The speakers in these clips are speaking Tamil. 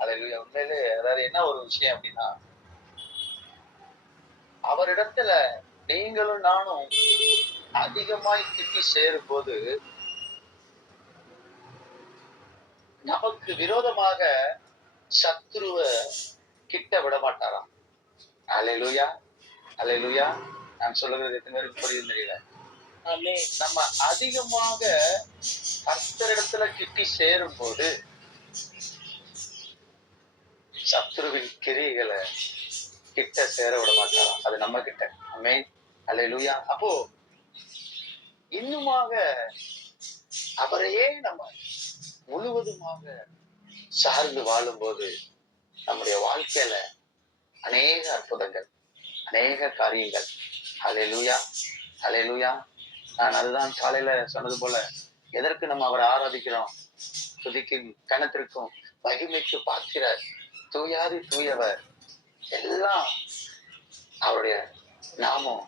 அல்லேலூயா. உண்மையிலே அதாவது என்ன ஒரு விஷயம் அப்படின்னா, அவரிடத்துல நீங்களும் நானும் அதிகமாய் கிட்டி சேரும்போது நமக்கு விரோதமாக சத்துருவ கிட்ட விட மாட்டாராம். அல்லேலூயா, அல்லேலூயா. நான் சொல்லுகிறது எத்தனை பேருக்கு புரியுதுன்னு தெரியல. நம்ம அதிகமாக கர்த்தரிடத்துல கிட்டி சேரும் போது சத்துருவின் கிரியைகளை கிட்ட சேர விட மாட்டாராம். அது நம்ம கிட்ட. ஆமென், அல்லேலூயா. அப்போ இன்னுமாக அவரையே நம்ம முழுவதுமாக சார்ந்து வாழும்போது நம்முடைய வாழ்க்கையில அநேக அற்புதங்கள், அநேக காரியங்கள். அல்லேலூயா, அல்லேலூயா. நான் அதுதான் காலையில சொன்னது போல, எதற்கு நம்ம அவரை ஆராதிக்கிறோம்? துதிக்கும் கனத்திற்கும் மகிமைக்கு பாத்திரர், தூயாதி தூயவர், எல்லாம் அவருடைய நாமம்.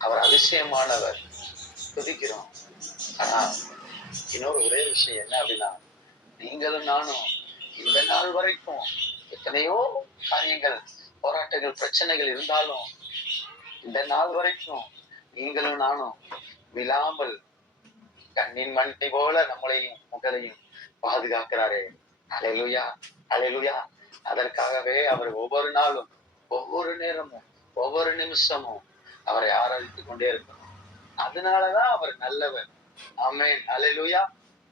அவர் அதிசயமானவர், துதிக்கிறோம். ஆனா இன்னொரு ஒரே விஷயம் என்ன அப்படின்னா, நீங்களும் நானும் இந்த நாள் வரைக்கும் எத்தனையோ காரியங்கள், போராட்டங்கள், பிரச்சனைகள் இருந்தாலும் இந்த நாள் வரைக்கும் நீங்களும் நானும் விழாமல் கண்ணின் மணி போல நம்மளையும் முகலையும் பாதுகாக்கிறாரே. அல்லேலூயா, அல்லேலூயா. அதற்காகவே அவர் ஒவ்வொரு நாளும், ஒவ்வொரு நேரமும், ஒவ்வொரு நிமிஷமும் அவரை ஆராதித்துக் கொண்டே இருக்கணும். அதனாலதான் அவர் நல்லவர். ஆமென், அல்லேலூயா,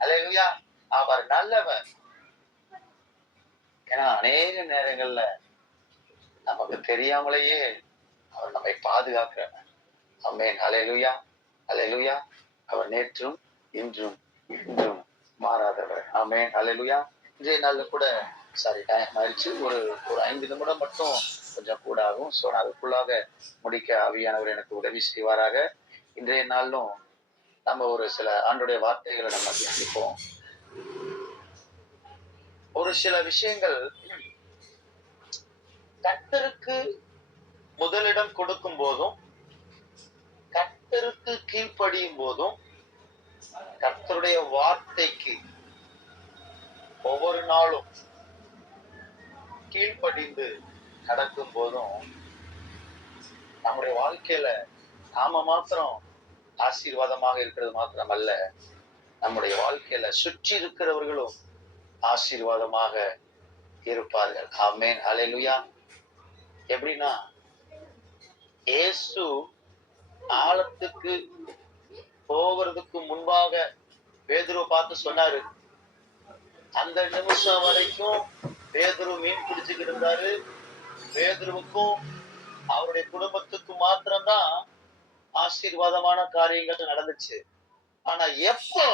அல்லேலூயா. அவர் நல்லவர். ஏன்னா அநேக நேரங்கள்ல நமக்கு தெரியாமலேயே அவர் நம்மை பாதுகாக்கிறார். ஆமென், அல்லேலூயா, அல்லேலூயா. அவர் நேற்றும் இன்றும் இன்றும் மாறாதவர். ஆமென், அல்லேலூயா. இன்றைய நாள்ல கூட டைம் ஆயிடுச்சு. ஒரு 5 நிமிடம் மட்டும் கொஞ்சம் கூட ஆகும். சோ அதுக்குள்ளாக முடிக்க ஆவியானவர் எனக்கு உதவி செய்வாராக. இன்றைய நாளும் நம்ம ஒரு சில ஆண்டுடைய வார்த்தைகளை நம்ம தியானிப்போம். ஒரு சில விஷயங்கள் கர்த்தருக்கு முதலிடம் கொடுக்கும் போதும், கர்த்தருக்கு கீழ்ப்படியும் போதும், கர்த்தருடைய வார்த்தைக்கு ஒவ்வொரு நாளும் கீழ்ப்படிந்து நடக்கும் போதும் நம்முடைய வாழ்க்கையில நாம மாத்திரம் ஆசீர்வாதமாக இருக்கிறது மாத்திரம் அல்ல, நம்முடைய வாழ்க்கையில சுற்றி இருக்கிறவர்களும் ஆசீர்வாதமாக இருப்பார்கள். ஆமென், அல்லேலூயா. எப்படின்னா, இயேசு ஆழத்துக்கு போகிறதுக்கு முன்பாக பேதுருவை பார்த்து சொன்னாரு. அந்த நிமிஷம் வரைக்கும் பேதுரு மீன் பிடிச்சுக்கிட்டு இருந்தாரு. பேதுருவுக்கும் அவருடைய குடும்பத்துக்கு மாத்திரம்தான் ஆசீர்வாதமான காரியங்கள் நடந்துச்சு. ஆனா எப்போ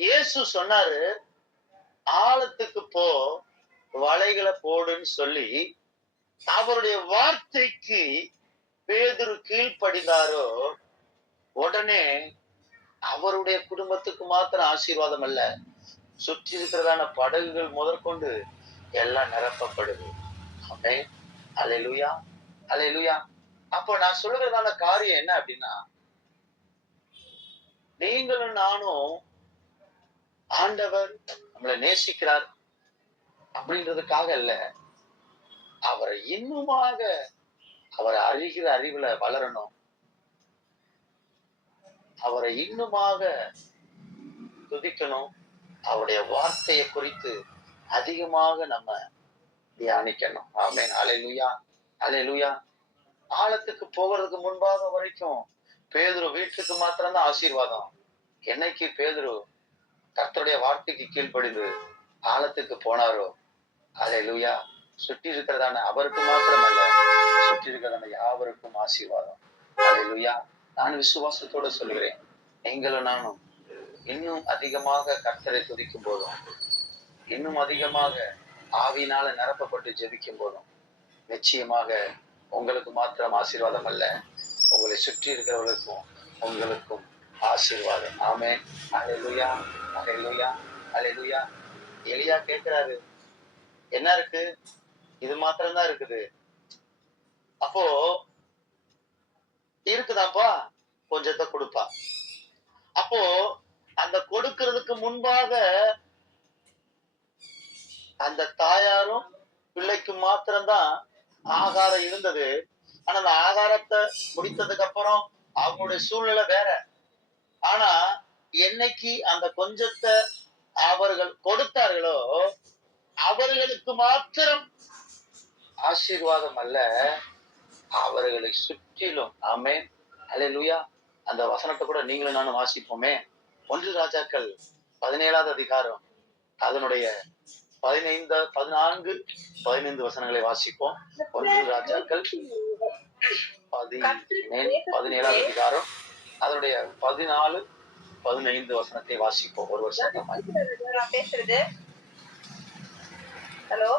இயேசு சொன்னாரு ஆழத்துக்கு போ, வலைகளை போடுன்னு சொல்லி, அவருடைய வார்த்தைக்கு பேதுரு கீழ்ப்படிந்தாரோ, உடனே அவருடைய குடும்பத்துக்கு மாத்திரம் ஆசீர்வாதம் அல்ல, சுற்றி இருக்கிறதான படகுகள் முதற்கொண்டு எல்லாம் நிரப்பப்படுது. ஆமென், அல்லேலூயா, அல்லேலூயா. அப்போ நான் சொல்லுகிறதான காரியம் என்ன அப்படின்னா, நீங்களும் நானும் ஆண்டவர் நம்மளை நேசிக்கிறார் அப்படின்றதுக்காக இல்ல, அவரை இன்னுமாக அவரை அறிகிற அறிவுல வளரணும், அவரை இன்னுமாக துதிக்கணும், அவருடைய வார்த்தையை குறித்து அதிகமாக நம்ம தியானிக்கணும். ஆமென், அல்லேலூயா, அல்லேலூயா. ஆழத்துக்கு போகிறதுக்கு முன்பாக வரைக்கும் பேதுரு வீட்டுக்கு மாத்திரம்தான் ஆசீர்வாதம். என்னைக்கு பேதுரு கர்த்தருடைய வார்த்தைக்கு கீழ்ப்படிந்து ஆழத்துக்கு போனாரோ, அல்லேலூயா, சுற்றி இருக்கிறதான அவருக்கு மாத்திரம் அல்ல, சுற்றி இருக்கிறதான யாவருக்கும் ஆசீர்வாதம். அல்லேலூயா. நான் விசுவாசத்தோட சொல்கிறேன், நீங்களும் நானும் இன்னும் அதிகமாக கர்த்தரை துதிக்கும் போதும், இன்னும் அதிகமாக ஆவியினால நிரப்பப்பட்டு ஜெபிக்கும் போதும், நிச்சயமாக உங்களுக்கு மாத்திரம் ஆசீர்வாதம் அல்ல, உங்களை சுற்றி இருக்கிறவர்களுக்கும் உங்களுக்கும் ஆசீர்வாதம். ஆமென், அல்லேலூயா, அல்லேலூயா, அல்லேலூயா. எலியா கேட்கிறாரு, என்ன இருக்கு? இது மாத்திரம்தான் இருக்குது. அப்போ இருக்குதாப்பா, கொஞ்சத்தை கொடுப்பா. அப்போ அந்த கொடுக்கிறதுக்கு முன்பாக அந்த தாயாரும் பிள்ளைக்கு மாத்திரம்தான் ஆகாரம் இருந்தது. ஆனா அந்த ஆகாரத்தை முடித்ததுக்கு அப்புறம் அவங்களுடைய சூழ்நிலை வேற. ஆனா என்னைக்கு அந்த கொஞ்சத்தை அவர்கள் கொடுத்தார்களோ அவர்களுக்கு மாத்திரம் ஆசீர்வாதம் அல்ல, அவர்களை சுற்றிலும். ஆமென், அல்லேலூயா. அந்த வசனத்தை கூட நீங்களும் நானும் வாசிப்போமே. 1 ராஜாக்கள் 17வது அதிகாரம் அதனுடைய 15 14 15 வசனங்களை வாசிப்போம். 1 ராஜாக்கள் 17வது அதிகாரம் அதனுடைய 14 15 வசனத்தை வாசிப்போம். ஒரு வருஷம் பேசுறது. ஹலோ,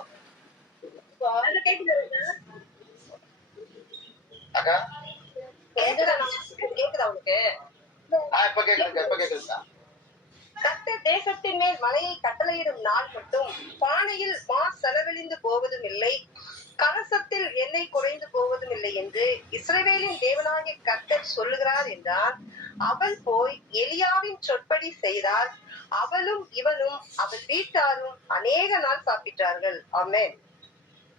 அக்கா கேக்குதா உனக்கு? இப்ப கேக்குதுக்கா. கர்த்தர் தேசத்தின் மேல் மலையை கட்டளையிடும் நாள் மட்டும் பானையில் மா செலவழிந்து போவதும் இல்லை, கலசத்தில் எண்ணெய் குறைந்து போவதும் இல்லை என்று இஸ்ரவேலின் தேவனாகிய கர்த்தர் சொல்லுகிறார் என்றார். அவள் போய் எலியாவின் சொற்படி செய்தால் அவளும் இவனும் அவள் வீட்டாரும் அநேக நாள் சாப்பிட்டார்கள். ஆமென்,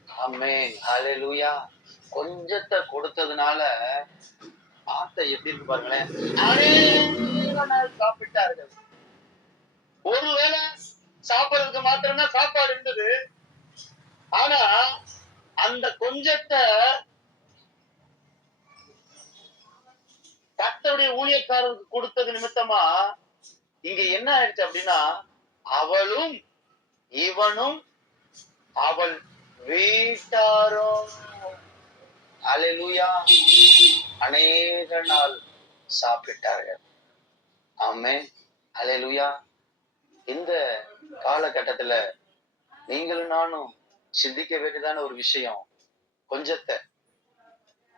ஆமென், ஹல்லேலூயா. கொஞ்சத்தை கொடுத்ததுனால வார்த்தை எப்படி இருக்கு பாருங்களேன். அநேக நாள் சாப்பிட்டார்கள். ஒருவேளை சாப்பிடுறதுக்கு மாத்திரம்தான் சாப்பாடு இருந்தது. ஆனா அந்த கொஞ்சத்தை கர்த்தருடைய ஊழியக்காரருக்கு கொடுத்தது நிமித்தமா இங்க என்ன ஆயிடுச்சு அப்படின்னா, அவளும் இவனும் அவள் வீட்டாரும் அல்லேலூயா அநேக நாள் சாப்பிட்டார்கள். ஆமென், அல்லேலூயா. இந்த காலகட்டத்துல நீங்களும் நானும் சிந்திக்க வேண்டியதான ஒரு விஷயம், கொஞ்சத்தை.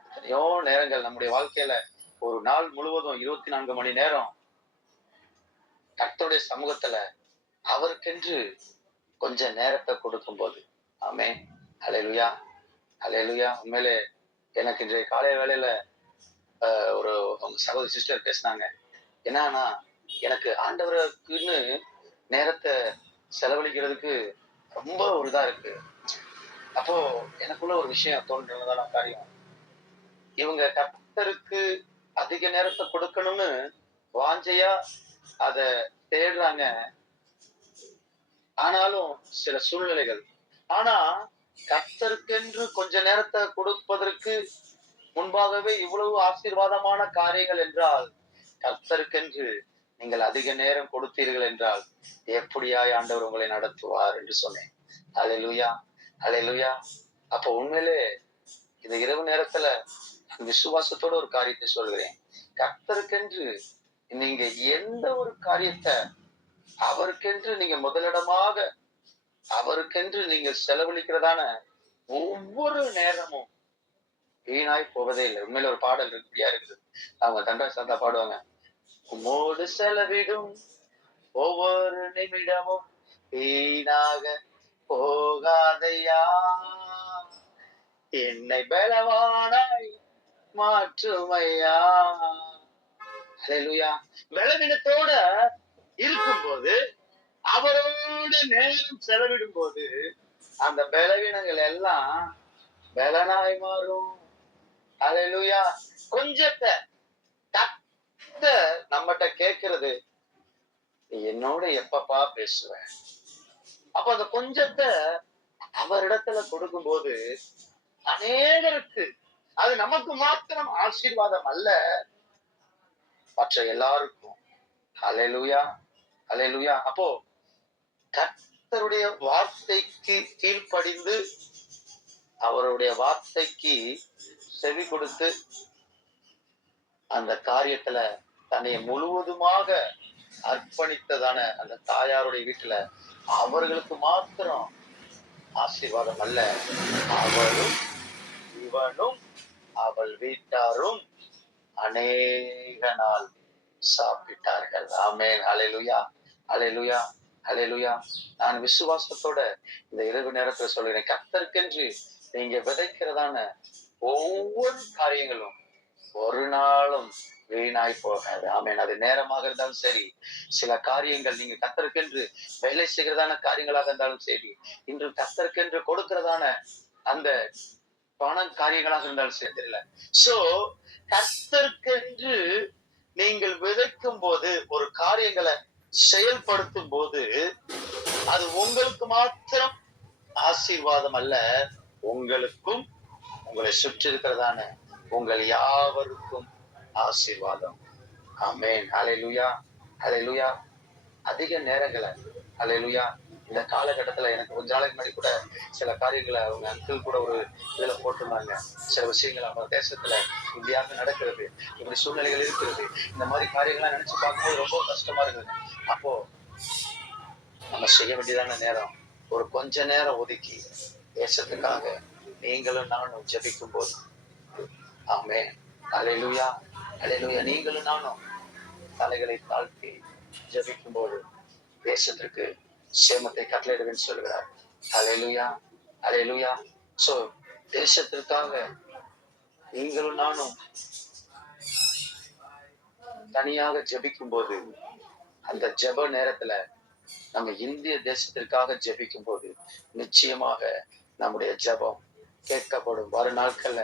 எத்தனையோ நேரங்கள் நம்முடைய வாழ்க்கையில ஒரு நாள் முழுவதும் 24 மணி நேரம் கர்த்தருடைய சமூகத்துல அவருக்கென்று கொஞ்ச நேரத்தை கொடுக்கும் போது, ஆமென், அல்லேலூயா, அல்லேலூயா. உண்மையிலே எனக்கு இன்றைய காலை வேளையில ஒரு சகோதரி சிஸ்டர் பேசினாங்க. என்னன்னா, எனக்கு ஆண்டவருக்குன்னு நேரத்தை செலவழிக்கிறதுக்கு ரொம்ப ஒரு இதா இருக்கு. அப்போ எனக்குள்ள ஒரு விஷயம் தோன்றதான காரியம், இவங்க கர்த்தருக்கு அதிக நேரத்தை கொடுக்கணும்னு வாஞ்சையா அத தேடுறாங்க. ஆனாலும் சில சூழ்நிலைகள், ஆனா கர்த்தருக்கென்று கொஞ்ச நேரத்தை கொடுப்பதற்கு முன்பாகவே இவ்வளவு ஆசீர்வாதமான காரியங்கள் என்றால், கர்த்தருக்கென்று நீங்கள் அதிக நேரம் கொடுத்தீர்கள் என்றால் எப்படியாய் ஆண்டவர் உங்களை நடத்துவார் என்று சொன்னேன். அல்லேலூயா, அல்லேலூயா. அப்போ உண்மையிலே இந்த இரவு நேரத்துல விசுவாசத்தோட ஒரு காரியத்தை சொல்கிறேன். கர்த்தருக்கென்று நீங்க எந்த ஒரு காரியத்தை அவருக்கென்று நீங்க முதலிடமாக அவருக்கென்று நீங்க செலவழிக்கிறதான ஒவ்வொரு நேரமும் வீணாய் போவதே இல்லை. உண்மையில ஒரு பாடல் இருக்குடியா இருக்குது. அவங்க தண்டா சாந்தா பாடுவாங்க. உம்மோடு செலவிடும் ஒவ்வொரு நிமிடமும் வீணாக போகாதையா, என்னை பலவானாய் மாற்றுமையா. அல்லேலூயா. பலவீனத்தோட இருக்கும்போது அவரோட நேரம் செலவிடும் போது அந்த பலவீனங்கள் எல்லாம் பலனாய் மாறும். அல்லேலூயா. கொஞ்சத்தை நம்மகிட்ட கேட்கிறது, என்னோட எப்பப்பா பேசுவேன். அப்ப அந்த கொஞ்சத்தை அவரிடத்துல கொடுக்கும் போது அநேகருக்கு அது நமக்கு மாத்திரம் ஆசீர்வாதம் அல்ல, மற்ற எல்லாருக்கும். அல்லேலூயா, அல்லேலூயா. அப்போ கர்த்தருடைய வார்த்தைக்கு கீழ்ப்படிந்து அவருடைய வார்த்தைக்கு செவி கொடுத்து அந்த காரியத்துல தன்னை முழுவதுமாக அர்ப்பணித்ததான அந்த தாயாருடைய வீட்டுல அவர்களுக்கு மாத்திரம் ஆசீர்வாதம் அல்ல, அவளும் இவனும் அவள் வீட்டாரும் அநேக நாள் சாப்பிட்டார்கள். ஆமென், அல்லேலூயா, அல்லேலூயா, அல்லேலூயா. நான் விசுவாசத்தோட இந்த இரவு நேரத்துல சொல்கிறேன், கர்த்தருக்கென்று நீங்க விதைக்கிறதான ஒவ்வொரு காரியங்களும் ஒரு நாளும் வீணாய் போகாது. ஆமென். அது நேரமாக இருந்தாலும் சரி, சில காரியங்கள் நீங்க கர்த்தருக்கென்று வேலை செய்கிறதான காரியங்களாக இருந்தாலும் சரி, இன்று கர்த்தருக்கென்று கொடுக்கிறதான அந்த பணம் காரியங்களாக இருந்தாலும் சரி தெரியல. சோ கர்த்தருக்கென்று நீங்கள் விதைக்கும் போது, ஒரு காரியங்களை செயல்படுத்தும் போது, அது உங்களுக்கு மாத்திரம் ஆசீர்வாதம் அல்ல, உங்களுக்கும் உங்களை சுற்றி இருக்கிறதான உங்கள் யாவருக்கும் ஆசீர்வாதம். ஆமென். ஹல்லேலூயா, ஹல்லேலூயா. அதிக நேரங்களை ஹல்லேலூயா இந்த காலகட்டத்துல எனக்கு கொஞ்ச நாளைக்கு முன்னாடி கூட சில காரியங்களை அவங்க அங்கிள் கூட ஒரு இதுல போட்டிருந்தாங்க. சில விஷயங்கள் நம்ம தேசத்துல இப்படியாக நடக்கிறது, இப்படி சூழ்நிலைகள் இருக்கிறது, இந்த மாதிரி காரியங்கள்லாம் நினைச்சு பார்க்கும்போது ரொம்ப கஷ்டமா இருக்குது. அப்போ நம்ம செய்ய வேண்டியதான நேரம், ஒரு கொஞ்ச நேரம் ஒதுக்கி தேசத்துக்காக நீங்களும் நானும் ஜெபிக்கும் போது, ஆமென். ஹல்லேலூயா, ஹல்லேலூயா. நீங்களும் நானும் தலைகளை தாழ்த்தி ஜெபிக்கும் போது தேசத்திற்கு சேமத்தை கட்டளையிடுவேன்னு சொல்கிறார். ஹல்லேலூயா, ஹல்லேலூயா. சோ தேசத்திற்காக நீங்களும் நானும் தனியாக ஜெபிக்கும் போது, அந்த ஜெப நேரத்துல நம்ம இந்திய தேசத்திற்காக ஜெபிக்கும் போது நிச்சயமாக நம்முடைய ஜெபம் கேட்கப்படும். வரும் நாட்கள்ல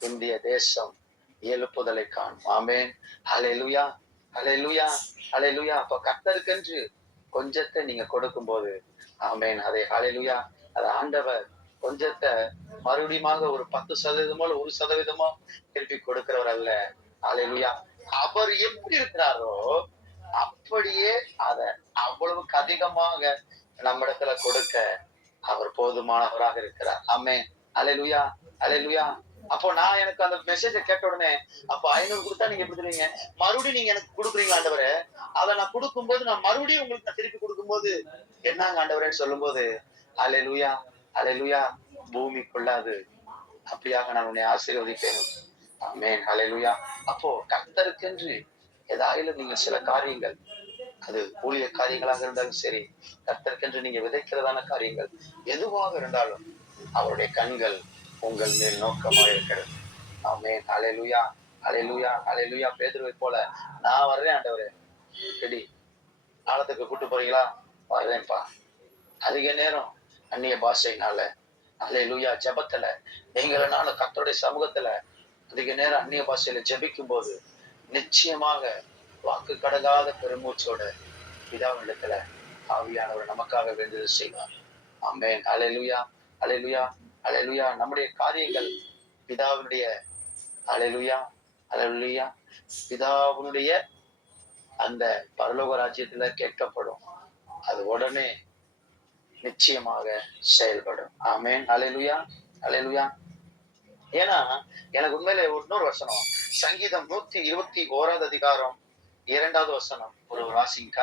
இந்திய தேசம் எழுப்புதலை காணும். ஆமென். ஹல்லேலூயா, ஹல்லேலூயா, ஹல்லேலூயா. அப்ப கர்த்தருக்கென்று கொஞ்சத்தை நீங்க கொடுக்கும் போது, ஆமென், அதை ஹல்லேலூயா, அதை ஆண்டவர் கொஞ்சத்தை மறுபடியும் ஒரு 10% இல்ல 1% திருப்பி கொடுக்கிறவர் அல்ல. ஹல்லேலூயா. அவர் எப்படி இருக்கிறாரோ அப்படியே அத அவ்வளவுக்கு அதிகமாக நம்மிடத்துல கொடுக்க அவர் போதுமானவராக இருக்கிறார். ஆமென். ஹல்லேலூயா, ஹல்லேலூயா. அப்போ நான் எனக்கு அந்த மெசேஜை கேட்ட உடனே, அப்ப 500 கொடுத்தா நீங்க எப்படி தருவீங்க? மறுபடியும் நீங்க எனக்கு கொடுக்குறீங்க ஆண்டவரே. அதை நான் கொடுக்கும்போது, நான் மறுபடியும் உங்களுக்கு நான் திருப்பி கொடுக்கும்போது என்னங்க ஆண்டவரேன்னு சொல்லும்போது, ஹல்லேலூயா, ஹல்லேலூயா. பூமிக்குள்ள அது அப்படியாக நான் உன்னை ஆசீர்வதிப்பேன். ஆமென். ஹல்லேலூயா. அப்போ கர்த்தருக்கென்று ஏதாயிலும் நீங்க சில காரியங்கள், அது ஊழிய காரியங்களாக இருந்தாலும் சரி, கர்த்தருக்கென்று நீங்க விதைக்கிறதான காரியங்கள் எதுவாக இருந்தாலும் அவருடைய கண்கள் உங்கள் மேல் நோக்கமாக இருக்கிறது. ஆமென். ஹல்லேலூயா, ஹல்லேலூயா, ஹல்லேலூயா. பேதுருவை போல நான் வர்றேன் ஆண்டவரே, ரெடி, ஆழத்துக்கு கூட்டு போறீங்களா? வர்றேன்ப்பா. அதிக நேரம் அந்நிய பாஷையினால, ஹல்லேலூயா, ஜெபத்துல நீங்களும் கர்த்தருடைய சமூகத்துல அதிக நேரம் அந்நிய பாஷையில ஜெபிக்கும் போது நிச்சயமாக வாக்கு கடங்காத பெருமூச்சோட பிதாவினிடத்துல ஆவியானவர் நமக்காக வேண்டுதல் செய்வார். ஆமென். ஹல்லேலூயா, ஹல்லேலூயா, ஹல்லேலூயா. நம்முடைய காரியங்கள் பிதாவினுடைய, ஹல்லேலூயா, ஹல்லேலூயா, பிதாவினுடைய அந்த பரலோக ராஜ்யத்துல கேட்கப்படும். அது உடனே நிச்சயமாக செயல்படும். ஆமென். ஹல்லேலூயா, ஹல்லேலூயா. ஏன்னா எனக்கு உண்மையில இன்னொரு வசனம், சங்கீதம் 121 அதிகாரம் 2வது வசனம், ஒரு வாசிங்க.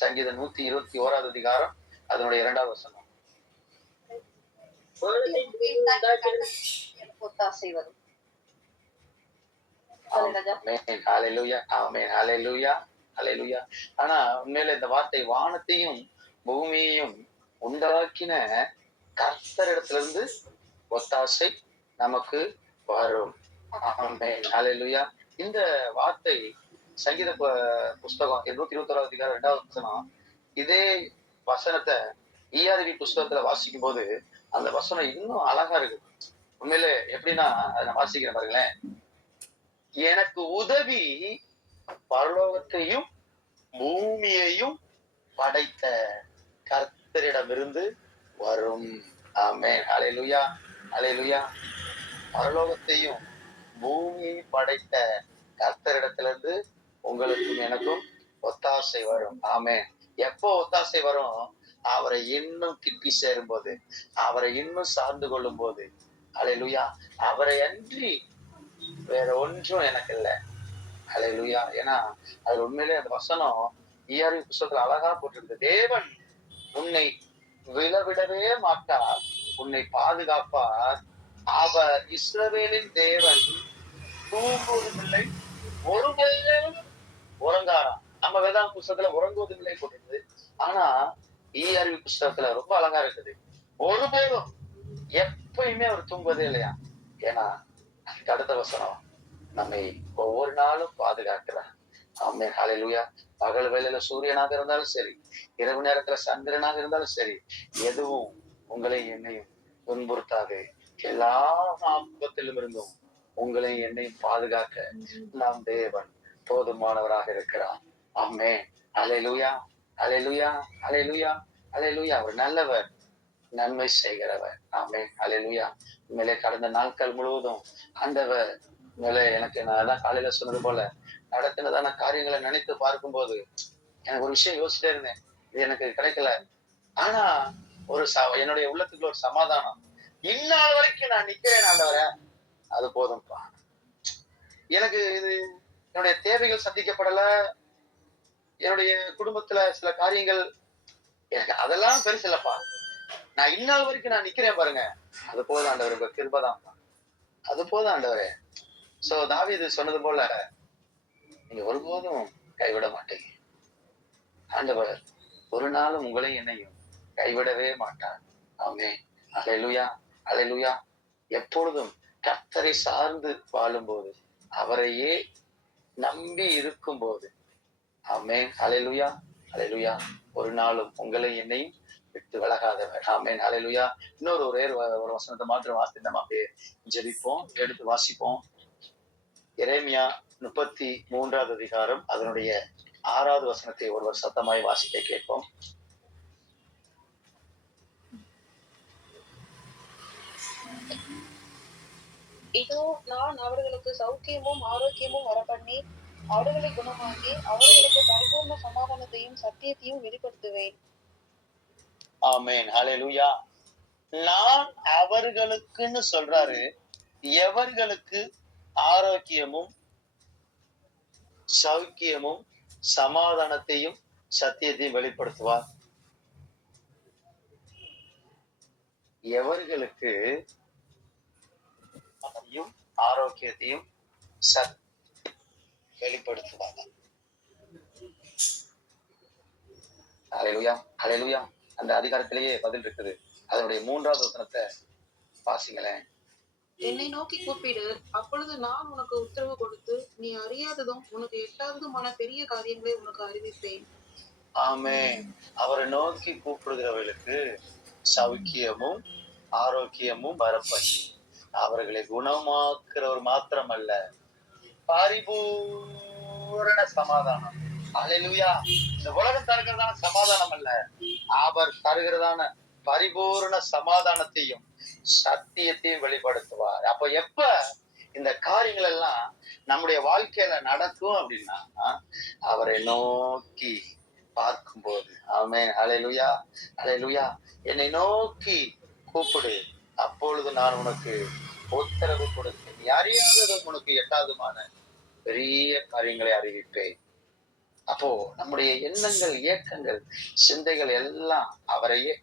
சங்கீதம் 121 அதிகாரம் அதனுடைய 2வது வசனம். ஆனா உண்மையில இந்த வார்த்தை, வானத்தையும் பூமியையும் உண்டாக்கின கர்த்தரிடத்திலிருந்து ஒத்தாசை நமக்கு வரும். ஆமென். ஹல்லேலூயா. இந்த வார்த்தை சங்கீத புஸ்தகம் 221 அதிகாரம் 2வது வசனம். இதே வசனத்தை ERV புஸ்தகத்துல வாசிக்கும் போது அந்த வசனம் இன்னும் அழகா இருக்கு. உண்மையில எப்படின்னா, அதை நான் வாசிக்கிறேன் பாருங்களேன். எனக்கு உதவி பரலோகத்தையும் பூமியையும் படைத்த கர்த்தரிடமிருந்து வரும். ஆமென். ஹல்லேலூயா, ஹல்லேலூயா. பரலோகத்தையும் பூமியையும் படைத்த கர்த்தரிடத்திலிருந்து உங்களுக்கும் எனக்கும் ஒத்தாசை வரும். ஆமென். எப்போ ஒத்தாசை வரும்? அவரை இன்னும் கிட்டி சேரும் போது, அவரை இன்னும் சார்ந்து கொள்ளும் போது. ஹல்லேலூயா. அவரை அன்றி வேற ஒன்றும் எனக்கு இல்லை. ஹல்லேலூயா. ஏன்னா அது உண்மையிலே அந்த வசனம் ERV புஸ்தகத்துல அழகா போட்டிருக்கு. தேவன் உன்னை விழவிடவே மாட்டார், உன்னை பாதுகாப்பார். அவர் இஸ்ரவேலின் தேவன், தூங்குவதுமில்லை, ஒருபோதும் உறங்காராம். நம்ம வேதாந்த புஸ்தகத்துல உறங்குவதுமில்லை போட்டிருக்குது. ஆனா ERV புஸ்தகத்துல ரொம்ப அழகா இருக்குது, ஒருபோதும் எப்பயுமே அவர் தூங்குவதே இல்லையா. ஏன்னா அதுக்கு அடுத்த வசனம், நம்மை ஒவ்வொரு நாளும் பாதுகாக்கிறார். ஆமென். ஹல்லேலூயா. பகல் வேளையில சூரியனாக இருந்தாலும் சரி, இரவு நேரத்துல சந்திரனாக இருந்தாலும் சரி, எதுவும் உங்களை என்னையும் துன்புறுத்தாது. எல்லா ஆபத்திலும் இருந்தும் உங்களை என்னையும் பாதுகாக்க நாம் தேவன் போதுமானவராக இருக்கிறார். ஆமென். ஹல்லேலூயா. ஹல்லேலூயா. ஹல்லேலூயா. ஹல்லேலூயா. அவர் நல்லவர், நன்மை செய்கிறவர். ஆமென். ஹல்லேலூயா. உண்மையிலே கடந்த நாட்கள் முழுவதும் ஆண்டவர் உண்மையிலே எனக்கு நான் தான் காலையில சொன்னது போல நடத்தினதான காரியங்களை நினைத்து பார்க்கும்போது எனக்கு ஒரு விஷயம் யோசிச்சுட்டே இருந்தேன். இது எனக்கு கிடைக்கல. ஆனா ஒரு என்னுடைய உள்ளத்துக்குள்ள ஒரு சமாதானம். இந்நாள் வரைக்கும் நான் நிக்கிறேன் ஆண்டவரே, அது போதும்பா. எனக்கு இது என்னுடைய தேவைகள் சந்திக்கப்படல, என்னுடைய குடும்பத்துல சில காரியங்கள் எனக்கு அதெல்லாம் பெருசு இல்லப்பா. நான் இந்நாள் வரைக்கும் நான் நிக்கிறேன் பாருங்க, அது போதும் ஆண்டவர், உங்க கிருபைதான். அது போதும் ஆண்டவரே. சோ தாவீது சொன்னது போல நீங்க ஒருபோதும் கைவிட மாட்டீங்க. ஆண்டவர் ஒரு நாளும் உங்களை என்னையும் கைவிடவே மாட்டார். ஆமென். ஹல்லேலூயா. ஹல்லேலூயா. எப்பொழுதும் கர்த்தரை சார்ந்து வாழும்போது, அவரையே நம்பி இருக்கும்போது, ஆமென். ஹல்லேலூயா. ஹல்லேலூயா. ஒரு நாளும் உங்களை என்னையும் விட்டு விலகாதவர். ஆமென். ஹல்லேலூயா. இன்னொரு ஒரு வசனத்தை மாத்திரம் வாசித்து நம்ம அப்படியே ஜெபிப்போம், எடுத்து வாசிப்போம். எரேமியா 33வது அதிகாரம் அதனுடைய 6வது வசனத்தை ஒருவர் சத்தமாய் வாசிக்க கேட்போம். இதோ நான் அவர்களுக்கு சௌக்கியமும் ஆரோக்கியமும் வரப்பண்ணி அவர்களை குணமாக்கி அவர்களுக்கு பரிபூர்ண சமாதானத்தையும் சத்தியத்தையும் வெளிப்படுத்துவேன். ஆமென். ஹல்லேலூயா. நான் அவர்களுக்குன்னு சொல்றாரு. எவர்களுக்கு ஆரோக்கியமும் சௌக்கியமும் சமாதானத்தையும் சத்தியத்தையும் வெளிப்படுத்துவார்? எவர்களுக்கு ஆரோக்கியத்தையும் வெளிப்படுத்துவாங்க. ஹல்லேலூயா. ஹல்லேலூயா. அந்த அதிகாரத்திலேயே பதில் இருக்குது. அதனுடைய 3வது வசனத்தை வாசிங்களேன். என்னை நோக்கி கூப்பிடு, அப்பொழுது நான் உனக்கு உத்தரவு கொடுத்து நீ அறியாததும் உனக்கு எட்டாததுமான பெரிய காரியங்களை உனக்கு அறிவிப்பேன். ஆமென். அவரை நோக்கி கூப்பிடுகிறவர்களுக்கு சௌக்கியமும் ஆரோக்கியமும் வரப்பண்ணி அவர்களை குணமாக்குறவர் மாத்திரமல்ல, பரிபூரண சமாதானம். ஹல்லேலூயா. இந்த உலகம் தருகிறதான சமாதானம் அல்ல, அவர் தருகிறதான பரிபூரண சமாதானத்தையும் சத்தியத்தையும் வெளிப்படுத்துவார். அப்ப எப்ப இந்த காரியங்கள் எல்லாம் நம்முடைய வாழ்க்கையில நடக்கும் அப்படின்னா, அவரை நோக்கி பார்க்கும்போது. ஆமென். ஹல்லேலூயா. ஹல்லேலூயா. என்னை நோக்கி கூப்பிடு, அப்பொழுது நான் உனக்கு உத்தரவு கொடுத்தேன். நீ அறியாததும் உனக்கு எட்டாதுமான பெரிய காரியங்களை அறிவிப்பேன். அப்போ நம்முடைய எண்ணங்கள், இயக்கங்கள், சிந்தைகள் எல்லாம் அவரையே,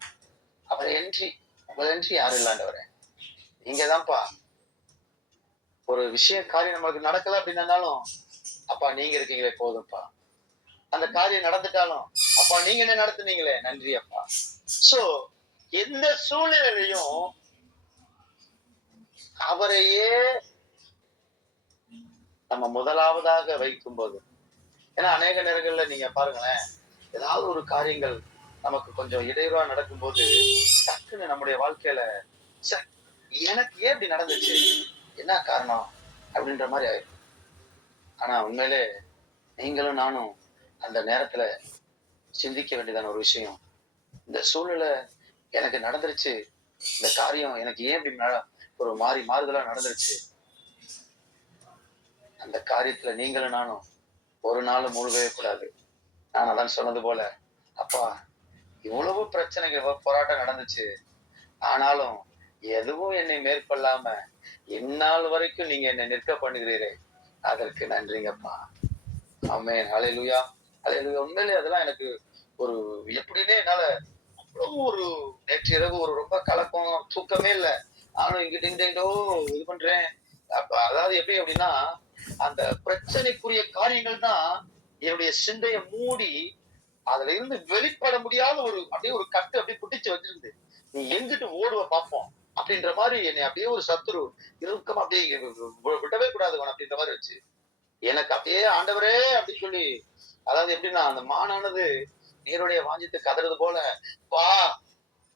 அவரையன்றி உங்களன்றி யாரும் இல்லாண்டவரே. நீங்கதான்ப்பா. ஒரு காரியம் நம்மளுக்கு நடக்கல அப்படின்னாலும், அப்பா நீங்க இருக்கீங்களே போதும்ப்பா. அந்த காரியம் நடந்துட்டாலும், அப்பா நீங்க என்ன நடத்துனீங்களே நன்றி அப்பா. சோ எந்த சூழ்நிலையிலையும் அவரையே நம்ம முதலாவதாக வைக்கும் போது, ஏன்னா அநேக நேரங்கள்ல நீங்க பாருங்களேன், ஏதாவது ஒரு காரியங்கள் நமக்கு கொஞ்சம் இடையூறா நடக்கும்போது டக்குன்னு நம்முடைய வாழ்க்கையில எனக்கு ஏன் இப்படி நடந்துச்சு, என்ன காரணம் அப்படின்ற மாதிரி ஆயிடும். ஆனா உண்மையிலே நீங்களும் நானும் அந்த நேரத்துல சிந்திக்க வேண்டியதான ஒரு விஷயம், இந்த சூழ்நிலை எனக்கு நடந்துருச்சு, இந்த காரியம் எனக்கு ஏன் இப்படி ஒரு மாறுதலா நடந்துருச்சு. அந்த காரியத்துல நீங்களும் நானும் ஒரு நாள் மூழ்கவே கூடாது. நான் அதான் சொன்னது போல, அப்பா இவ்வளவு பிரச்சனைகள் போராட்டம் நடந்துச்சு, ஆனாலும் எதுவும் என்னை மேற்கொள்ளாம இந்நாள் வரைக்கும் நீங்க என்னை நிற்க பண்ணுகிறீரே, அதற்கு நன்றிங்கப்பா. ஆமென். ஹல்லேலூயா. ஹல்லேலூயா. உண்மையிலே அதெல்லாம் எனக்கு ஒரு எப்படின்னே என்னால அவ்வளவு ஒரு நேற்று இரவு ஒரு ரொம்ப கலக்கம், தூக்கமே இல்லை. நானும் இங்கிட்டோ இது பண்றேன். அதாவது எப்படி அப்படின்னா, அந்த பிரச்சனைக்குரிய காரியங்கள் தான் என்னுடைய சிந்தையை மூடி அதுல இருந்து வெளிப்பட முடியாத ஒரு அப்படியே ஒரு கட்டு அப்படியே புட்டிச்சு வச்சிருந்து, நீ எங்கிட்டு ஓடுவ பார்ப்போம். அப்ப அப்படின்ற மாதிரி என்னை அப்படியே ஒரு சத்துரு இறுக்கம் அப்படியே விடவே கூடாது அப்படின்ற மாதிரி வச்சு எனக்கு அப்படியே ஆண்டவரே அப்படின்னு சொல்லி, அதாவது எப்படின்னா அந்த மானானது நீருடைய வாஞ்சித்து கதறது போல, வா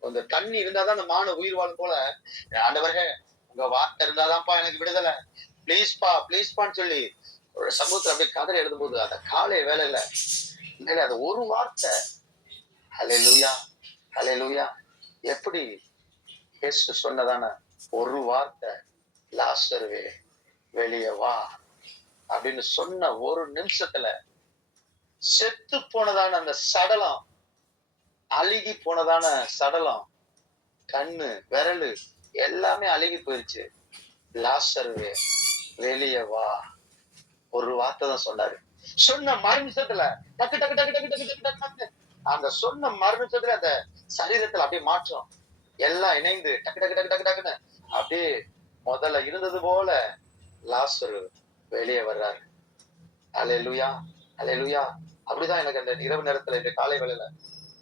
அந்த தண்ணி இருந்தாதான் அந்த மான உயிர் வாழும் போல, ஆண்டவரே உங்க வார்த்தை இருந்தாதான்ப்பா எனக்கு விடுதலை, பிளீஸ்பான்னு சொல்லி ஒரு சமூகத்துல அப்படியே கதறி எழுதும் போது அந்த காலை வேலையில உண்மையிலே அது ஒரு வார்த்தை, ஹல்லேலூயா ஹல்லேலூயா, எப்படி இயேசு சொன்னதான ஒரு வார்த்தை, லாசருவே வெளியே வா அப்படின்னு சொன்ன ஒரு நிமிஷத்துல செத்து போனதான அந்த சடலம், அழுகி போனதான சடலம், கண்ணு விரலு எல்லாமே அழுகி போயிருச்சு. லாசருவே வெளியே வா, ஒரு வார்த்தை தான் சொன்னாரு. சொன்ன மறு நிமிஷத்துல டக்கு டக்கு டக்கு டக்கு டக்கு டக்கு டக்கு அந்த சொன்ன மறு நிமிஷத்துல அந்த சரீரத்துல அப்படியே மாற்றம் எல்லாம் இணைந்து டக்கு டக்கு டக்கு டக்கு டக்குன்னு அப்படியே முதல்ல இருந்தது போல லாசரு வெளியே வர்றாரு. அல்லேலூயா அல்லேலூயா. அப்படிதான் எனக்கு அந்த இரவு நேரத்துல இந்த காலை வேளையில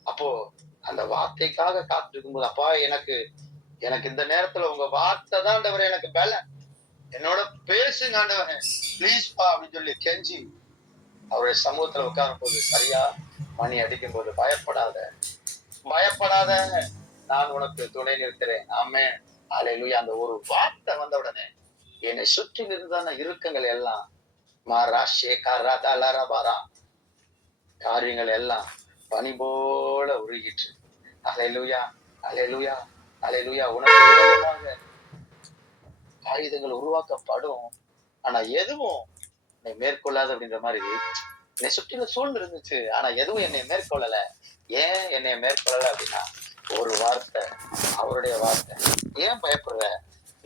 அப்போ அந்த வார்த்தைக்காக காத்திருக்கும் போது, அப்பா எனக்கு இந்த நேரத்துல உங்க வார்த்தை தான் ஆண்டவரே எனக்கு பலம், என்னோட பேசுங்க ஆண்டவரே பிளீஸ்பா அப்படின்னு சொல்லி கெஞ்சி அவருடைய சமூகத்துல உட்காரும் போது சரியா மணி அடிக்கும் போது, பயப்படாத நான் உனக்கு துணை நிற்கிறேன். ஆமென் அல்லேலூயா. அந்த ஒரு வார்த்தை வந்த உடனே என்னை சுற்றி இருந்ததான இறுக்கங்கள் எல்லாம் காரியங்கள் எல்லாம் பனி போல உருகிற்று. அல்லேலூயா அல்லேலூயா அல்லேலூயா. உனக்கு விரோதமாக ஆயுதங்கள் உருவாக்கப்படும், ஆனா எதுவும் என்னை மேற்கொள்ளாது அப்படின்ற மாதிரி என்னை சுற்றிலும் சூழ்ந்து இருந்துச்சு. ஆனா எதுவும் என்னை மேற்கொள்ளல. ஏன் என்னை மேற்கொள்ளல அப்படின்னா ஒரு வார்த்தை, அவருடைய வார்த்தை. ஏன் பயப்படுற,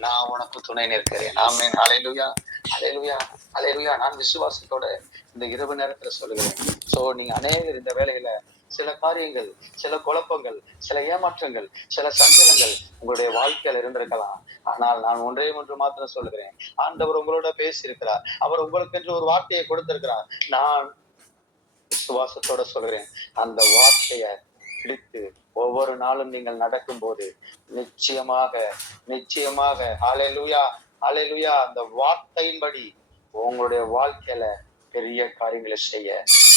நான் உனக்கு துணை நிற்கிறேன். ஆமென் அல்லேலூயா அல்லேலூயா அல்லேலூயா. நான் விசுவாசத்தோட இந்த இரவு நேரத்துல சொல்லுகிறேன். சோ நீங்க அநேகர் இந்த வேலையில சில காரியங்கள், சில குழப்பங்கள், சில ஏமாற்றங்கள், சில சஞ்சலங்கள் உங்களுடைய வாழ்க்கையில இருந்திருக்கலாம். ஆனால் நான் ஒன்றே ஒன்று மாத்திரம் சொல்லுகிறேன், ஆண்டவர் உங்களோட பேசியிருக்கிறார். அவர் உங்களுக்கு என்று ஒரு வார்த்தையை கொடுத்திருக்கிறார். நான் விசுவாசத்தோட சொல்கிறேன், அந்த வார்த்தையை பிடித்து ஒவ்வொரு நாளும் நீங்கள் நடக்கும் போது நிச்சயமாக நிச்சயமாக அல்லேலூயா அல்லேலூயா அந்த வார்த்தையின்படி உங்களுடைய வாழ்க்கையில பெரிய காரியங்களை செய்ய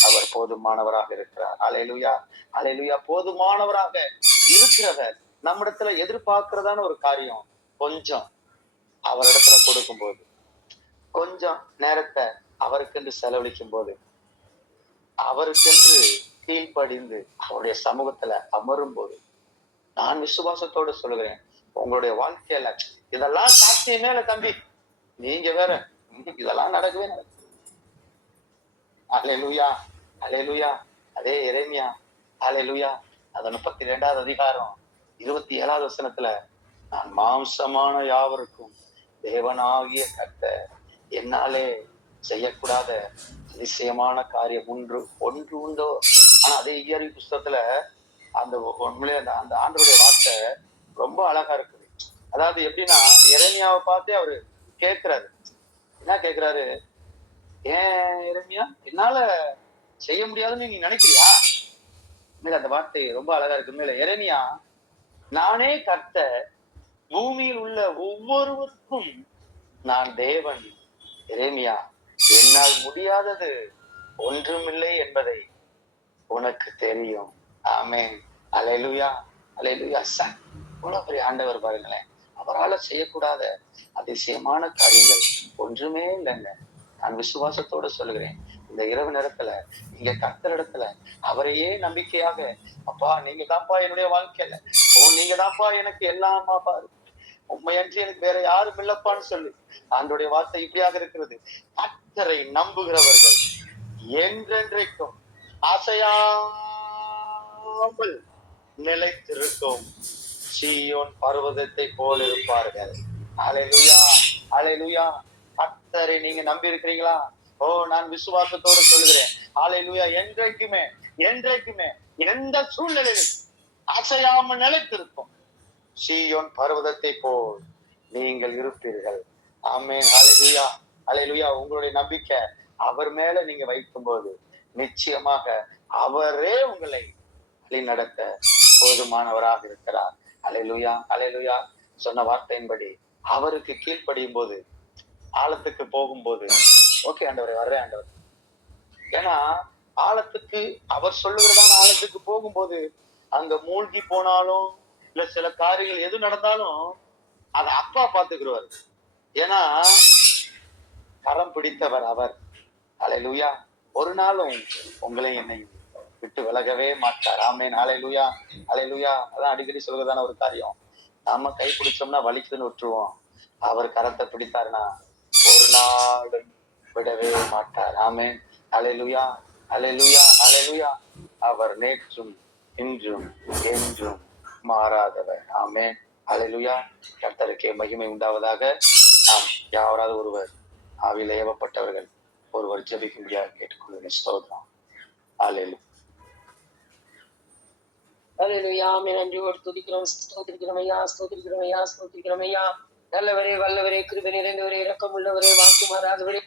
அவர் போதுமானவராக இருக்கிறார். அல்லேலூயா அல்லேலூயா. போதுமானவராக இருக்கிறவர் நம்மிடத்துல எதிர்பார்க்கிறதான ஒரு காரியம் கொஞ்சம் அவரிடத்துல கொடுக்கும் போது, கொஞ்சம் நேரத்தை அவருக்கென்று செலவழிக்கும் போது, அவருக்கென்று கீழ்ப்படிந்து அவருடைய சமூகத்துல அமரும் போது, நான் விசுவாசத்தோடு சொல்லுகிறேன், உங்களுடைய வாழ்க்கையில இதெல்லாம் சாத்தியமே இல்ல தம்பி, நீங்க வேற, இதெல்லாம் நடக்கவே நடக்கும். அல்லேலூயா அல்லேலூயா. அதே எரேமியா அல்லேலூயா அது 32வது அதிகாரம் 27வது வசனத்துல, நான் மாம்சமான யாவருக்கும் தேவனாகிய கர்த்தர் என்னாலே செய்யக்கூடாத அதிசயமான காரியம் ஒன்று உண்டோ. ஆனா அதே இயற்கை புஸ்தகத்துல அந்த உண்மையிலே அந்த ஆண்டவருடைய வார்த்தை ரொம்ப அழகா இருக்குது. அதாவது எப்படின்னா, எரேமியாவை பார்த்தே அவரு கேட்கிறாரு. என்ன கேட்கிறாரு, ஏன் எரேமியா என்னால செய்ய முடியாதுன்னு நீ நினைக்கிறியா? அந்த வார்த்தை ரொம்ப அழகா இருக்கு. உண்மையில எரேமியா, நானே கர்த்தர், பூமியில் உள்ள ஒவ்வொருவருக்கும் நான் தேவன். எரேமியா, என்னால் முடியாதது ஒன்றுமில்லை என்பதை உனக்கு தெரியும். ஆமென் அல்லேலூயா அல்லேலூயா. இவ்வளவு பெரிய ஆண்டவர் பாருங்களேன், அவரால் செய்யக்கூடாத அதிசயமான காரியங்கள் ஒன்றுமே இல்லைங்க. நான் விசுவாசத்தோட சொல்லுகிறேன், இந்த இரவு நேரத்துல நீங்க கர்த்தரிடத்துல அவரையே நம்பிக்கையாக, அப்பா நீங்க தான்ப்பா என்னுடைய வாழ்க்கையில, நீங்க தான்ப்பா எனக்கு எல்லாமா பாரு, உண்மையன்றி எனக்கு வேற யாரும் இல்லப்பான்னு சொல்லி ஆண்டோடைய வார்த்தை இப்படியாக இருக்கிறது. கர்த்தரை நம்புகிறவர்கள் என்றென்றைக்கும் அசையாமல் நிலைத்திருக்கும் சீயோன் பர்வதத்தை போல் இருப்பார்கள். அல்லேலூயா அல்லேலூயா. கர்த்தரை நீங்க நம்பி இருக்கிறீங்களா? ஓ, நான் விசுவாசத்தோடு சொல்லுகிறேன், அல்லேலூயா, என்றைக்குமே என்றைக்குமே எந்த சூழ்நிலையில் அசையாமல் நிலைத்திருக்கும் சீயோன் பர்வதத்தை போல் நீங்கள் இருப்பீர்கள். ஆமென் அல்லேலூயா அல்லேலூயா. உங்களுடைய நம்பிக்கை அவர் மேல நீங்க வைக்கும் போது நிச்சயமாக அவரே உங்களை வழி நடத்த போதுமானவராக இருக்கிறார். அல்லேலூயா அல்லேலூயா. சொன்ன வார்த்தையின்படி அவருக்கு கீழ்ப்படியும் போது, ஆழத்துக்கு போகும்போது, ஓகே ஆண்டவரே வர்றேன் ஆண்டவர். ஏன்னா ஆழத்துக்கு அவர் சொல்லுகிறதான ஆழத்துக்கு போகும்போது அங்க மூழ்கி போனாலும் இல்ல சில காரியங்கள் எது நடந்தாலும் அதை அப்பா பாத்துக்கிறவர். ஏன்னா கரம் பிடித்தவர் அவர். அல்லேலூயா. ஒரு நாளும் உங்களை என்னை விட்டு விலகவே மாட்டார். ஆமென். அல்லேலூயா. அல்லேலூயா. அதான் அடிக்கடி சொல்றதான ஒரு காரியம். நாம கை பிடிச்சோம்னா வலிக்குதுன்னு விட்டுருவோம். அவர் கரத்தை பிடித்தாருன்னா ஒரு நாளும் விடவே மாட்டார். ஆமென். அல்லேலூயா. அல்லேலூயா. அல்லேலூயா. அவர் நேற்றும் இன்றும் என்றும் மாறாதவர். ஆமென். அல்லேலூயா. கர்த்தருக்கே மகிமை உண்டாவதாக. நாம் யாராவது ஒருவர் ஆவியில் ஏவப்பட்டவர்கள் ஒருவர் ஜெபிக்கும்படியாக கேட்டுக்கொள்கிறேன். ஸ்தோத்திரம். அல்லேலூயா. அல்லேலூயா. ஆமென். நன்றியோடு துதிக்கிறோம், ஸ்தோத்திரிக்கிறோம் ஐயா, ஸ்தோத்திரிக்கிறோம் ஐயா, ஸ்தோத்திரிக்கிறோம் ஐயா. நல்லவரே, வல்லவரே, கிருபை நிறைந்தவரே, இரக்கம் உள்ளவரே, வாக்கு மாறாதவரே,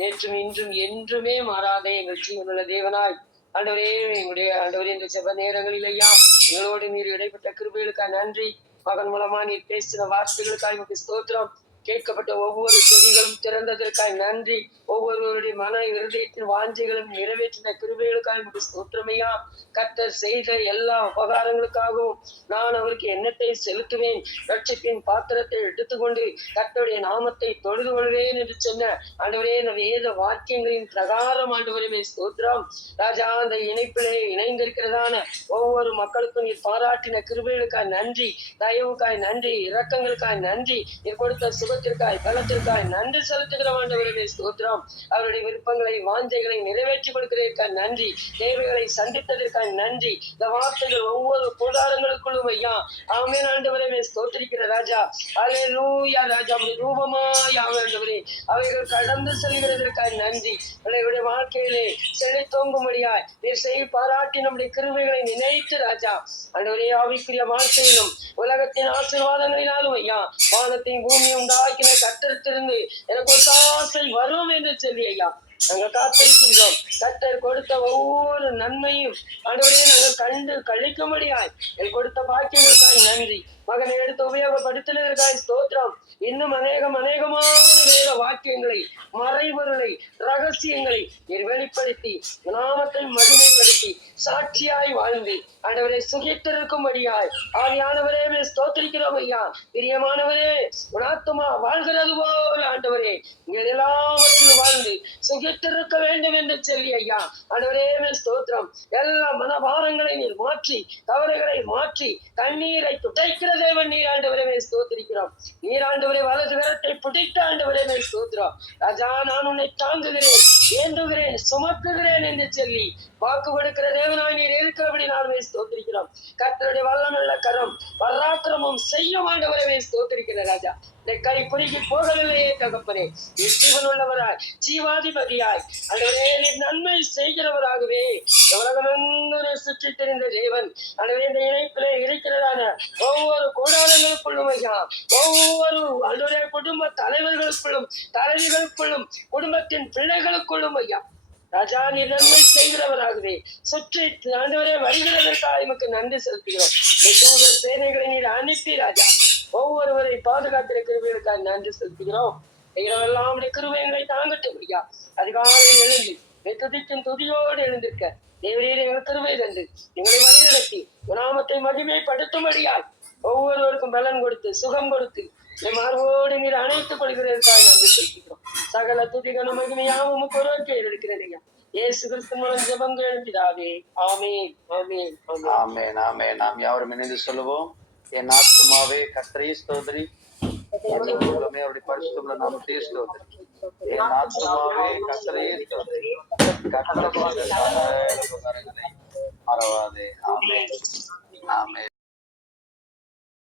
நேற்றும் இன்றும் என்றுமே மாறாத எங்கள் ஜீவனுள்ள தேவனாய் ஆண்டவரே, எங்களுடைய ஆண்டவரே, இந்த செவ்வ நேரங்களில் ஐயா எங்களோடு நீர் இடைப்பட்ட கிருபைகளுக்காக நன்றி. மகன் மூலமா நீர் பேசின வார்த்தைகளுக்காக உங்களுக்கு ஸ்தோத்திரம். கேட்கப்பட்ட ஒவ்வொரு செடிகளும் திறந்ததற்காக நன்றி. ஒவ்வொருவருடைய மன இருதயத்தின் வாஞ்சைகளும் நிறைவேற்றின கிருபைகளுக்காக உங்களுக்கு ஸ்தோத்திரமையா. கர்த்தர் செய்த எல்லா உபகாரங்களுக்காகவும் நான் அவருக்கு எண்ணத்தை செலுத்துவேன், ரட்சிப்பின் பாத்திரத்தை எடுத்துக்கொண்டு கர்த்தருடைய நாமத்தை தொழுது கொள்வேன் என்று சொன்ன ஆண்டவரே, வேத வாக்கியங்களின் பிரகாரம் ஆண்டவரே ஸ்தோத்திரம். ராஜா, அந்த இணைப்பிலே இணைந்திருக்கிறதான ஒவ்வொரு மக்களுக்கும் நீர் பாராட்டின கிருபைகளுக்காக நன்றி, தயவுக்காய் நன்றி, இரக்கங்களுக்காய் நன்றி, நீர் கொடுத்த சுகத்திற்காய் பலத்திற்காய் நன்றி செலுத்துகிற ஆண்டவரே ஸ்தோத்திரம். அவருடைய விருப்பங்களை வாஞ்சைகளை நிறைவேற்றி கொடுக்கிறதற்காக நன்றி, தேவைகளை சந்தித்ததற்காக நன்றி. இந்த வார்த்தைகள் ஒவ்வொரு கூடாரங்களுக்குள்ளும் ஐயா ஆமென் ஆண்டவரே ஸ்தோத்திரிக்கிற ராஜா. அல்லேலூயா. ராஜா ரூபமாய் ஆண்டவரே அவைகள் கடந்து செல்கிறதற்காக நன்றி. அவருடைய வாழ்க்கையிலே செழித்தோங்கும்படியாய் நீர் செய் பாராட்டி நம்முடைய கிருபைகளை நினைத்து ராஜா ஆண்டவரே ஆவிக்குரிய வாழ்க்கையிலும் உலகத்தின் ஆசீர்வாதங்களினாலும் ஐயா வானத்தின் பூமியை உண்டாக்கின கர்த்தரிடத்திலிருந்து எனக்கு ஒரு ஆசை வரும் என்று சொல்லி ஐயா நாங்கள் காத்திருக்கின்றோம். கர்த்தர் கொடுத்த ஒவ்வொரு நன்மையும் ஆண்டவரே நாங்கள் கண்டு கழிக்கும்படியாய் கொடுத்த பாக்கியங்களுக்காக நன்றி. மகனை எடுத்து உபயோகப்படுத்தினதற்காக ஸ்தோத்திரம். இன்னும் அநேகமான வேத வாக்கியங்களை, மறைபொருளை, ரகசியங்களை நீர் வெளிப்படுத்தி நாமத்தை மகிமைப்படுத்தி சாட்சியாய் வாழ்ந்து ஆண்டவரை சுகித்திருக்கும்படியாய் ஆவியானவரே ஸ்தோத்திரிக்கிறோம் ஐயா. பிரியமானவரே, உனாத்துமா வாழ்கிறது போல ஆண்டவரே இங்க எல்லாவற்றிலும் வாழ்ந்து சுகித்திருக்க வேண்டும் என்று சொல்லி ஐயா ஆண்டவரே ஸ்தோத்திரம். எல்லா மனபாரங்களை நீர் மாற்றி, கவலைகளை மாற்றி, கண்ணீரை துடைக்கிற தேவன் நீர் ஆண்டவரே ஸ்தோத்திரிக்கிறோம். நீர் ஆண்டவரே வலது கரத்தை பிடித்த ஆண்டவரே ஸ்தோத்திரம். ராஜா, நான் உன்னை தாங்குகிறேன், ஏந்துகிறேன், சுமக்குகிறேன் என்று சொல்லி வாக்கு கொடுக்கிற தேவனாய் நீர் இருக்கிறபடி நானுமே ஸ்தோத்திரிக்கிறோம். கர்த்தருடைய வல்லமையுள்ள கரம் பராக்கிரமம் செய்யும் ஆண்டவரே ஸ்தோத்திரிக்கிற ராஜா. கை குறுகி போகவில்லையே தகப்பனே, ஜீவன் உள்ளவராய் ஜீவாதிபதியாய் ஆண்டவரே நீர் நன்மை செய்கிறவராகவே உலகமெங்கு சுற்றி தெரிந்த தேவன் ஆண்டவரே இந்த இணைப்பிலே இருக்கிறதான ஒவ்வொரு கூடாரங்களுக்குள்ளும் ஐயா, ஒவ்வொரு ஆண்டவரே குடும்ப தலைவர்களுக்குள்ளும் தலைவிகளுக்குள்ளும் குடும்பத்தின் பிள்ளைகளுக்குள்ளும் ஐயா ராஜா நீர் நன்மை செய்கிறவராகவே சுற்றி ஆண்டவரே வருகிறதற்காக எமக்கு நன்றி செலுத்துகிறோம். தூதர் சேனைகளை நீர் அனுப்பி ராஜா ஒவ்வொருவரை பாதுகாக்கிற கிருபைகளுக்காக நன்றி செலுத்துகிறோம். இரவெல்லாம் கிருபைகளை தாங்கட்டும் ஐயா. அதிகாலையில் எழுந்து துதிக்கும் துதியோடு எழுந்திருக்க தேவரீர் எங்கள் கிருபை தந்து எங்களை வழிநடத்தி நாமத்தை மகிமைப்படுத்தும்படியால் ஒவ்வொருவருக்கும் பலன் கொடுத்து சுகம் கொடுத்து மார்போடு நீர் அணைத்துக் கொள்கிறதற்காக நன்றி செலுத்துகிறோம். சகல துதிகளும் மகிமையாவும் ஒருவருக்கு இருக்கிறது ஐயா. இயேசு கிறிஸ்து மூலம் ஜெபங்கள் எழுப்பிடாவே. ஆமென், ஆமென், ஆமென், ஆமென். நாம் யாவரும் இணைந்து சொல்லுவோம். என் ஆத்துமாவே கர்த்தரை ஸ்தோத்திரி, அவருடைய பரிசுத்தமுள்ள நாமத்தை ஸ்தோத்திரி. என் ஆத்துமாவே கர்த்தரை ஸ்தோத்திரி, கர்த்தர் செய்த சகல உபகாரங்களை மறவாதே. ஆமென், ஆமென்.